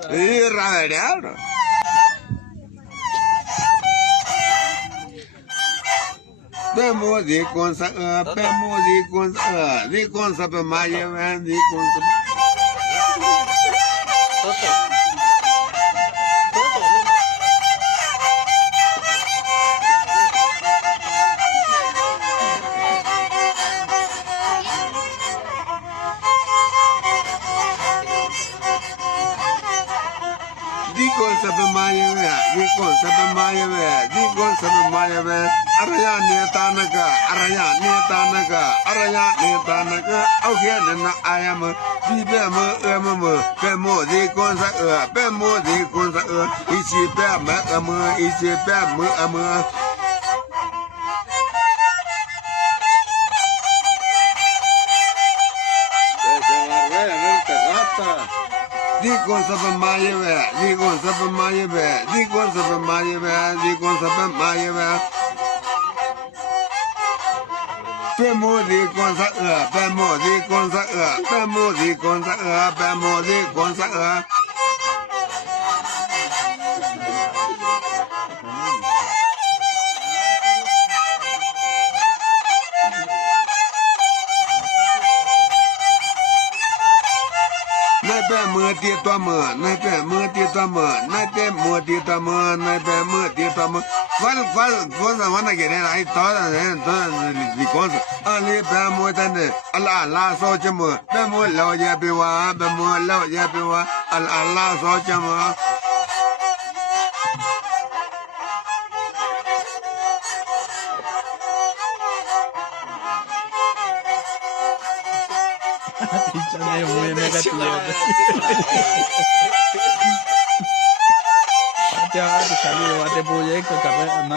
Ravedeado. Bemo de consa, bemo de consa para Maia, de consa. Dikon sabe Maia, dikon sabe Maia, dikon sabe Maia, araya netanaka, araya netanaka, okay, na ayam, bibemo, bemo dikon sa, bemo dikon sa, ichi bemo, ichi bemo, Dikon sabe Maia, dikon sabe Maia, dikon sabe Maia, dikon sabe Maia. Bemo dikon sa, bemo dikon sa, bemo dikon sa, bemo dikon sa. Nai pe mưa tia toa mưa, nai pe mưa tia toa mưa, nai pe mưa tia toa mưa, nai pe mưa tia toa mưa. Cosa van a querer ahí todas las cosas. Ali pe mưa tan de, ala so chamo, pe mưa lo ya piwa, pe mưa lo ya piwa, ala so chamo. Pinche muy negativo. Ate salió, ate proyecto, capaz, no.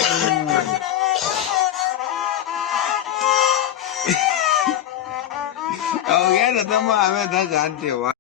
Ok, là tao mua mấy ta chẳng chịu